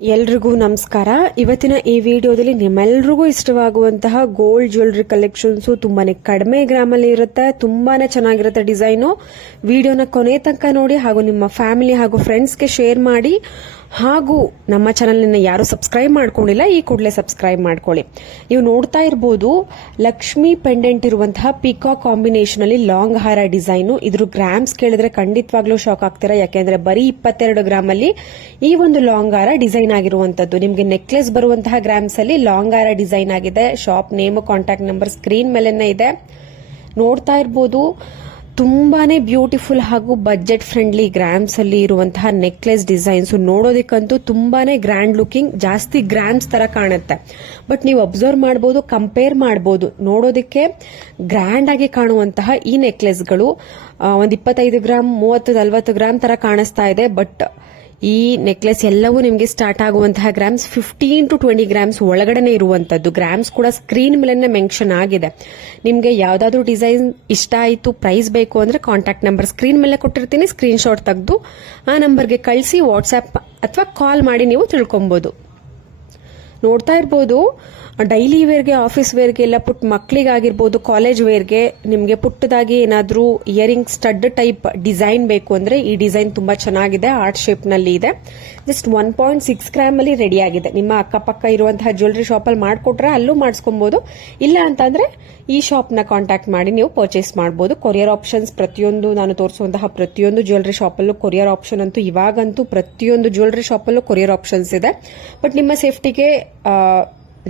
ಎಲ್ರಿಗೂ ನಮಸ್ಕಾರ. ಇವತ್ತಿನ ಈ ವಿಡಿಯೋದಲ್ಲಿ ನಿಮ್ಮೆಲ್ರಿಗೂ ಇಷ್ಟವಾಗುವಂತಹ ಗೋಲ್ಡ್ ಜ್ಯುವೆಲರಿ ಕಲೆಕ್ಷನ್ಸ್ ತುಂಬಾನೇ ಕಡಿಮೆ ಗ್ರಾಮಲ್ಲಿ ಇರುತ್ತೆ. ತುಂಬಾನೇ ಚೆನ್ನಾಗಿರುತ್ತೆ ಡಿಸೈನು. ವಿಡಿಯೋನ ಕೊನೆ ತನಕ ನೋಡಿ ಹಾಗೂ ನಿಮ್ಮ ಫ್ಯಾಮಿಲಿ ಹಾಗೂ ಫ್ರೆಂಡ್ಸ್ಗೆ ಶೇರ್ ಮಾಡಿ. ಹಾಗೂ ನಮ್ಮ ಚಾನಲ್ನ ಯಾರು ಸಬ್ಸ್ಕ್ರೈಬ್ ಮಾಡ್ಕೊಂಡಿಲ್ಲ ಈ ಕೂಡಲೇ ಸಬ್ಸ್ಕ್ರೈಬ್ ಮಾಡ್ಕೊಳ್ಳಿ. ನೀವು ನೋಡ್ತಾ ಇರಬಹುದು ಲಕ್ಷ್ಮಿ ಪೆಂಡೆಂಟ್ ಇರುವಂತಹ ಪಿಕಾಕ್ ಕಾಂಬಿನೇಷನ್ ಅಲ್ಲಿ ಲಾಂಗ್ ಹಾರ ಡಿಸೈನು. ಇದ್ರ ಗ್ರಾಮ್ಸ್ ಕೇಳಿದ್ರೆ ಖಂಡಿತವಾಗ್ಲೂ ಶಾಕ್ ಆಗ್ತೀರಾ, ಯಾಕೆಂದ್ರೆ ಬರೀ 22 ಗ್ರಾಮ್ ಅಲ್ಲಿ ಈ ಒಂದು ಲಾಂಗ್ ಹಾರ ಡಿಸೈನ್ ಆಗಿರುವಂತದ್ದು. ನಿಮ್ಗೆ ನೆಕ್ಲೆಸ್ ಬರುವಂತಹ ಗ್ರಾಮ್ಸ್ ಅಲ್ಲಿ ಲಾಂಗ್ ಹಾರ ಡಿಸೈನ್ ಆಗಿದೆ. Shop name, contact number screen ಮೇಲೆನೆ ಇದೆ. ನೋಡ್ತಾ ಇರಬಹುದು ತುಂಬಾನೇ ಬ್ಯೂಟಿಫುಲ್ ಹಾಗೂ ಬಜೆಟ್ ಫ್ರೆಂಡ್ಲಿ ಗ್ರಾಮ್ಸ್ ಅಲ್ಲಿ ಇರುವಂತಹ ನೆಕ್ಲೆಸ್ ಡಿಸೈನ್ಸ್. ನೋಡೋದಕ್ಕಂತೂ ತುಂಬಾನೇ ಗ್ರ್ಯಾಂಡ್ ಲುಕಿಂಗ್, ಜಾಸ್ತಿ ಗ್ರಾಮ್ಸ್ ತರ ಕಾಣುತ್ತೆ. ಬಟ್ ನೀವು ಅಬ್ಸರ್ವ್ ಮಾಡಬಹುದು, ಕಂಪೇರ್ ಮಾಡಬಹುದು, ನೋಡೋದಕ್ಕೆ ಗ್ರ್ಯಾಂಡ್ ಆಗಿ ಕಾಣುವಂತಹ ಈ ನೆಕ್ಲೆಸ್ಗಳು ಒಂದ್ 25 ಗ್ರಾಮ್ 30-40 ಗ್ರಾಮ್ ತರ ಕಾಣಿಸ್ತಾ ಇದೆ. ಬಟ್ ಈ ನೆಕ್ಲೆಸ್ ಎಲ್ಲವೂ ನಿಮಗೆ ಸ್ಟಾರ್ಟ್ ಆಗುವಂತಹ ಗ್ರಾಮ್ಸ್ 15 to 20 ಗ್ರಾಮ್ಸ್ ಒಳಗಡೆನೆ ಇರುವಂತದ್ದು. ಗ್ರಾಮ್ಸ್ ಕೂಡ ಸ್ಕ್ರೀನ್ ಮೇಲೆ ಮೆನ್ಷನ್ ಆಗಿದೆ. ನಿಮ್ಗೆ ಯಾವ್ದಾದ್ರು ಡಿಸೈನ್ ಇಷ್ಟ ಆಯ್ತು, ಪ್ರೈಸ್ ಬೇಕು ಅಂದ್ರೆ ಕಾಂಟ್ಯಾಕ್ಟ್ ನಂಬರ್ ಸ್ಕ್ರೀನ್ ಮೇಲೆ ಕೊಟ್ಟಿರ್ತೀನಿ. ಸ್ಕ್ರೀನ್ ಶಾಟ್ ತೆಗೆದು ಆ ನಂಬರ್ಗೆ ಕಳಿಸಿ ವಾಟ್ಸ್ಆಪ್ ಅಥವಾ ಕಾಲ್ ಮಾಡಿ ನೀವು ತಿಳ್ಕೊಬಹುದು. ನೋಡ್ತಾ ಇರ್ಬೋದು ಡೈಲಿ ವೇರ್ಗೆ, ಆಫೀಸ್ ವೇರ್ಗೆ, ಎಲ್ಲ ಪುಟ್ಟ ಮಕ್ಕಳಿಗಾಗಿರ್ಬೋದು, ಕಾಲೇಜ್ ವೇರ್ಗೆ ನಿಮಗೆ ಪುಟ್ಟದಾಗಿ ಏನಾದ್ರೂ ಇಯರಿಂಗ್ ಸ್ಟಡ್ ಟೈಪ್ ಡಿಸೈನ್ ಬೇಕು ಅಂದ್ರೆ ಈ ಡಿಸೈನ್ ತುಂಬಾ ಚೆನ್ನಾಗಿದೆ. ಆರ್ಟ್ ಶೇಪ್ ನಲ್ಲಿ ಇದೆ. ಜಸ್ಟ್ 1.6 ಗ್ರಾಮ್ ಅಲ್ಲಿ ರೆಡಿ ಆಗಿದೆ. ನಿಮ್ಮ ಅಕ್ಕಪಕ್ಕ ಇರುವಂತಹ ಜ್ಯುವೆಲರಿ ಶಾಪ್ ಅಲ್ಲಿ ಮಾಡ್ಕೊಟ್ರೆ ಅಲ್ಲೂ ಮಾಡಿಸ್ಕೊಬಹುದು. ಇಲ್ಲ ಅಂತಂದ್ರೆ ಈ ಶಾಪ್ ನ ಕಾಂಟ್ಯಾಕ್ಟ್ ಮಾಡಿ ನೀವು ಪರ್ಚೇಸ್ ಮಾಡಬಹುದು. ಕೊರಿಯರ್ ಆಪ್ಷನ್ಸ್ ಪ್ರತಿಯೊಂದು, ನಾನು ತೋರಿಸುವಂತಹ ಪ್ರತಿಯೊಂದು ಜ್ಯುವೆಲರಿ ಶಾಪ್ ಅಲ್ಲೂ ಕೊರಿಯರ್ ಆಪ್ಷನ್ ಅಂತೂ ಇವಾಗಂತೂ ಪ್ರತಿಯೊಂದು ಜ್ಯುವೆಲರಿ ಶಾಪ್ ಅಲ್ಲೂ ಕೊರಿಯರ್ ಆಪ್ಷನ್ಸ್ ಇದೆ. ಬಟ್ ನಿಮ್ಮ ಸೇಫ್ಟಿಗೆ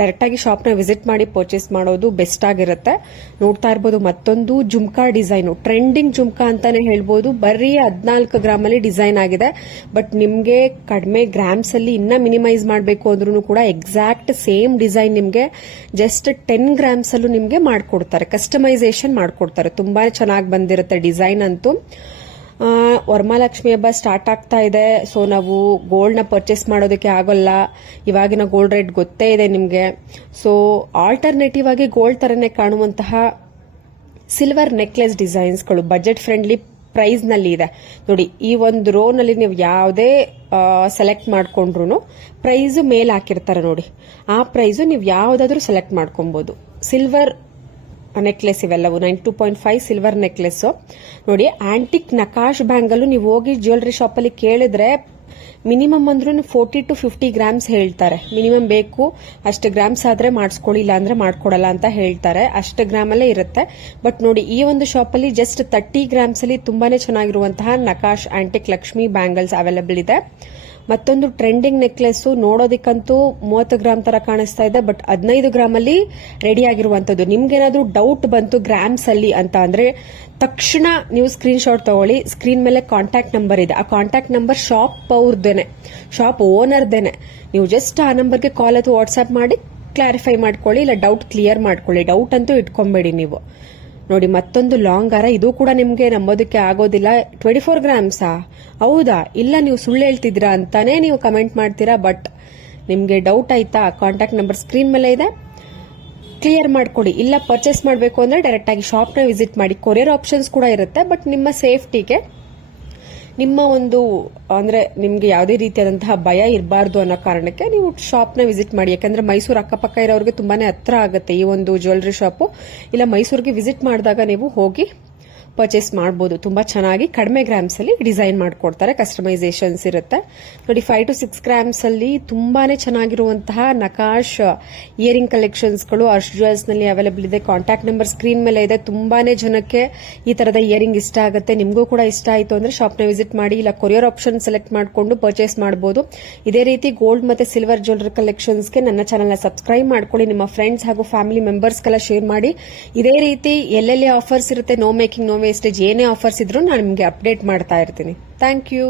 ಡೈರೆಕ್ಟ್ ಆಗಿ ಶಾಪ್ ನ ವಿಸಿಟ್ ಮಾಡಿ ಪರ್ಚೇಸ್ ಮಾಡೋದು ಬೆಸ್ಟ್ ಆಗಿರುತ್ತೆ. ನೋಡ್ತಾ ಇರಬಹುದು ಮತ್ತೊಂದು ಜುಮ್ಕಾ ಡಿಸೈನು, ಟ್ರೆಂಡಿಂಗ್ ಜುಮ್ಕಾ ಅಂತಾನೆ ಹೇಳ್ಬೋದು. ಬರೀ 14 ಗ್ರಾಮ್ ಅಲ್ಲಿ ಡಿಸೈನ್ ಆಗಿದೆ. ಬಟ್ ನಿಮ್ಗೆ ಕಡಿಮೆ ಗ್ರಾಮ್ಸ್ ಅಲ್ಲಿ ಇನ್ನ ಮಿನಿಮೈಸ್ ಮಾಡಬೇಕು ಅಂದ್ರೂ ಕೂಡ ಎಕ್ಸಾಕ್ಟ್ ಸೇಮ್ ಡಿಸೈನ್ ನಿಮ್ಗೆ ಜಸ್ಟ್ 10 ಗ್ರಾಮ್ಸ್ ಅಲ್ಲೂ ನಿಮ್ಗೆ ಮಾಡ್ಕೊಡ್ತಾರೆ, ಕಸ್ಟಮೈಸೇಷನ್ ಮಾಡ್ಕೊಡ್ತಾರೆ. ತುಂಬಾ ಚೆನ್ನಾಗಿ ಬಂದಿರುತ್ತೆ ಡಿಸೈನ್ ಅಂತೂ. ವರಮಹಾಲಕ್ಷ್ಮಿ ಹಬ್ಬ ಸ್ಟಾರ್ಟ್ ಆಗ್ತಾ ಇದೆ. ಸೊ ನಾವು ಗೋಲ್ಡ್ ನ ಪರ್ಚೇಸ್ ಮಾಡೋದಕ್ಕೆ ಆಗೋಲ್ಲ. ಇವಾಗಿನ ಗೋಲ್ಡ್ ರೇಟ್ ಗೊತ್ತೇ ಇದೆ ನಿಮ್ಗೆ. ಸೊ ಆಲ್ಟರ್ನೇಟಿವ್ ಆಗಿ ಗೋಲ್ಡ್ ತರನೇ ಕಾಣುವಂತಹ ಸಿಲ್ವರ್ ನೆಕ್ಲೆಸ್ ಡಿಸೈನ್ಸ್ಗಳು ಬಜೆಟ್ ಫ್ರೆಂಡ್ಲಿ ಪ್ರೈಸ್ ನಲ್ಲಿ ಇದೆ. ನೋಡಿ, ಈ ಒಂದು ರೋ ನಲ್ಲಿ ನೀವು ಯಾವುದೇ ಸೆಲೆಕ್ಟ್ ಮಾಡ್ಕೊಂಡ್ರು ಪ್ರೈಸ್ ಮೇಲ್ ಹಾಕಿರ್ತಾರೆ ನೋಡಿ, ಆ ಪ್ರೈಸ್ ನೀವು ಯಾವ್ದಾದ್ರು ಸೆಲೆಕ್ಟ್ ಮಾಡ್ಕೊಬಹುದು. ಸಿಲ್ವರ್ ನೆಕ್ಲೆಸ್ ಇವೆಲ್ಲವು 92.5 ಸಿಲ್ವರ್ ನೆಕ್ಲೆಸ್. ನೋಡಿ, ಆಂಟಿಕ್ ನಕಾಶ್ ಬ್ಯಾಂಗಲ್ ನೀವು ಹೋಗಿ ಜ್ಯುವೆಲರಿ ಶಾಪ್ ಅಲ್ಲಿ ಕೇಳಿದ್ರೆ ಮಿನಿಮಮ್ ಅಂದ್ರೂ 40 to 50 ಗ್ರಾಮ್ಸ್ ಹೇಳ್ತಾರೆ. ಮಿನಿಮಮ್ ಬೇಕು ಅಷ್ಟು ಗ್ರಾಮ್ಸ್ ಆದ್ರೆ ಮಾಡಿಸ್ಕೊಳ್ಳಿ, ಇಲ್ಲ ಅಂದ್ರೆ ಮಾಡ್ಕೊಡಲ್ಲ ಅಂತ ಹೇಳ್ತಾರೆ. ಅಷ್ಟು ಗ್ರಾಮ್ ಅಲ್ಲೇ ಇರುತ್ತೆ. ಬಟ್ ನೋಡಿ, ಈ ಒಂದು ಶಾಪ್ ಅಲ್ಲಿ ಜಸ್ಟ್ 30 ಗ್ರಾಮ್ಸ್ ಅಲ್ಲಿ ತುಂಬಾನೇ ಚೆನ್ನಾಗಿರುವಂತಹ ನಕಾಶ್ ಆಂಟಿಕ್ ಲಕ್ಷ್ಮಿ ಬ್ಯಾಂಗಲ್ಸ್ ಅವೈಲೇಬಲ್ ಇದೆ. ಮತ್ತೊಂದು ಟ್ರೆಂಡಿಂಗ್ ನೆಕ್ಲೆಸ್, ನೋಡೋದಕ್ಕಂತೂ 30 ಗ್ರಾಮ್ ತರ ಕಾಣಿಸ್ತಾ ಇದೆ. ಬಟ್ 15 ಗ್ರಾಮ್ ಅಲ್ಲಿ ರೆಡಿ ಆಗಿರುವಂತದ್ದು. ನಿಮ್ಗೇನಾದ್ರೂ ಡೌಟ್ ಬಂತು ಗ್ರಾಮ್ಸ್ ಅಲ್ಲಿ ಅಂತ ಅಂದ್ರೆ ತಕ್ಷಣ ನೀವು ಸ್ಕ್ರೀನ್ ಶಾಟ್ ತಗೊಳ್ಳಿ. ಸ್ಕ್ರೀನ್ ಮೇಲೆ ಕಾಂಟ್ಯಾಕ್ಟ್ ನಂಬರ್ ಇದೆ. ಆ ಕಾಂಟ್ಯಾಕ್ಟ್ ನಂಬರ್ ಶಾಪ್ ಅವ್ರದ್ದೇನೆ, ಶಾಪ್ ಓನರ್ದೇನೆ. ನೀವು ಜಸ್ಟ್ ಆ ನಂಬರ್ಗೆ ಕಾಲ್ ಅಥವಾ ವಾಟ್ಸ್ಆಪ್ ಮಾಡಿ ಕ್ಲಾರಿಫೈ ಮಾಡ್ಕೊಳ್ಳಿ, ಇಲ್ಲ ಡೌಟ್ ಕ್ಲಿಯರ್ ಮಾಡ್ಕೊಳ್ಳಿ. ಡೌಟ್ ಅಂತೂ ಇಟ್ಕೊಂಬೇಡಿ ನೀವು. ನೋಡಿ, ಮತ್ತೊಂದು ಲಾಂಗ್ ಹಾರ. ಇದು ಕೂಡ ನಿಮ್ಗೆ ನಂಬೋದಕ್ಕೆ ಆಗೋದಿಲ್ಲ. 24 ಗ್ರಾಮ್ಸಾ? ಹೌದಾ? ಇಲ್ಲ, ನೀವು ಸುಳ್ಳು ಹೇಳ್ತಿದ್ದೀರಾ ಅಂತಾನೆ ನೀವು ಕಮೆಂಟ್ ಮಾಡ್ತೀರಾ. ಬಟ್ ನಿಮ್ಗೆ ಡೌಟ್ ಆಯ್ತಾ? ಕಾಂಟ್ಯಾಕ್ಟ್ ನಂಬರ್ ಸ್ಕ್ರೀನ್ ಮೇಲೆ ಇದೆ, ಕ್ಲಿಯರ್ ಮಾಡ್ಕೊಡಿ. ಇಲ್ಲ ಪರ್ಚೇಸ್ ಮಾಡಬೇಕು ಅಂದ್ರೆ ಡೈರೆಕ್ಟ್ ಆಗಿ ಶಾಪ್ ನ ವಿಸಿಟ್ ಮಾಡಿ. ಕೊರಿಯರ್ ಆಪ್ಷನ್ಸ್ ಕೂಡ ಇರುತ್ತೆ. ಬಟ್ ನಿಮ್ಮ ಸೇಫ್ಟಿಗೆ, ನಿಮ್ಮ ಒಂದು ಅಂದ್ರೆ ನಿಮ್ಗೆ ಯಾವುದೇ ರೀತಿಯಾದಂತಹ ಭಯ ಇರಬಾರ್ದು ಅನ್ನೋ ಕಾರಣಕ್ಕೆ ನೀವು ಶಾಪ್ ನ ವಿಸಿಟ್ ಮಾಡಿ. ಯಾಕಂದ್ರೆ ಮೈಸೂರು ಅಕ್ಕಪಕ್ಕ ಇರೋರಿಗೆ ತುಂಬಾನೇ ಹತ್ರ ಆಗುತ್ತೆ ಈ ಒಂದು ಜ್ಯುವೆಲರಿ ಶಾಪ್. ಇಲ್ಲ ಮೈಸೂರಿಗೆ ವಿಸಿಟ್ ಮಾಡಿದಾಗ ನೀವು ಹೋಗಿ ಪರ್ಚೇಸ್ ಮಾಡಬಹುದು. ತುಂಬಾ ಚೆನ್ನಾಗಿ ಕಡಿಮೆ ಗ್ರಾಮ್ಸ್ ಅಲ್ಲಿ ಡಿಸೈನ್ ಮಾಡ್ಕೊಡ್ತಾರೆ, ಕಸ್ಟಮೈಸೇಷನ್ಸ್ ಇರುತ್ತೆ. ನೋಡಿ, 5 to 6 ಗ್ರಾಮ್ಸ್ ಅಲ್ಲಿ ತುಂಬಾನೇ ಚೆನ್ನಾಗಿರುವಂತಹ ನಕಾಶ್ ಇಯರಿಂಗ್ ಕಲೆಕ್ಷನ್ಸ್ ಗಳು ಅರ್ಶ್ ಜ್ಯುವೆಲ್ಸ್ ನಲ್ಲಿ ಅವೈಲೇಬಲ್ ಇದೆ. ಕಾಂಟ್ಯಾಕ್ಟ್ ನಂಬರ್ ಸ್ಕ್ರೀನ್ ಮೇಲೆ ಇದೆ. ತುಂಬಾನೇ ಜನಕ್ಕೆ ಈ ತರದ ಇಯರಿಂಗ್ ಇಷ್ಟ ಆಗುತ್ತೆ. ನಿಮಗೂ ಕೂಡ ಇಷ್ಟ ಆಯ್ತು ಅಂದ್ರೆ ಶಾಪ್ ನ ವಿಸಿಟ್ ಮಾಡಿ, ಇಲ್ಲ ಕೊರಿಯರ್ ಆಪ್ಷನ್ ಸೆಲೆಕ್ಟ್ ಮಾಡಿಕೊಂಡು ಪರ್ಚೇಸ್ ಮಾಡಬಹುದು. ಇದೇ ರೀತಿ ಗೋಲ್ಡ್ ಮತ್ತೆ ಸಿಲ್ವರ್ ಜ್ಯುವೆಲರಿ ಕಲೆಕ್ಷನ್ಸ್ಗೆ ನನ್ನ ಚಾನಲ್ ನ ಸಬ್ಸ್ಕ್ರೈಬ್ ಮಾಡ್ಕೊಳ್ಳಿ. ನಿಮ್ಮ ಫ್ರೆಂಡ್ಸ್ ಹಾಗೂ ಫ್ಯಾಮಿಲಿ ಮೆಂಬರ್ಸ್ಗೆಲ್ಲ ಶೇರ್ ಮಾಡಿ. ಇದೇ ರೀತಿ ಎಲ್ಲೆಲ್ಲಿ ಆಫರ್ಸ್ ಇರುತ್ತೆ, ನೋ ಮೇಕಿಂಗ್ ನೋ ವೇಸ್ಟೇಜ್, ಏನೇ ಆಫರ್ಸ್ ಇದ್ರೂ ನಾನು ನಿಮಗೆ ಅಪ್ಡೇಟ್ ಮಾಡ್ತಾ ಇರ್ತೀನಿ. Thank you.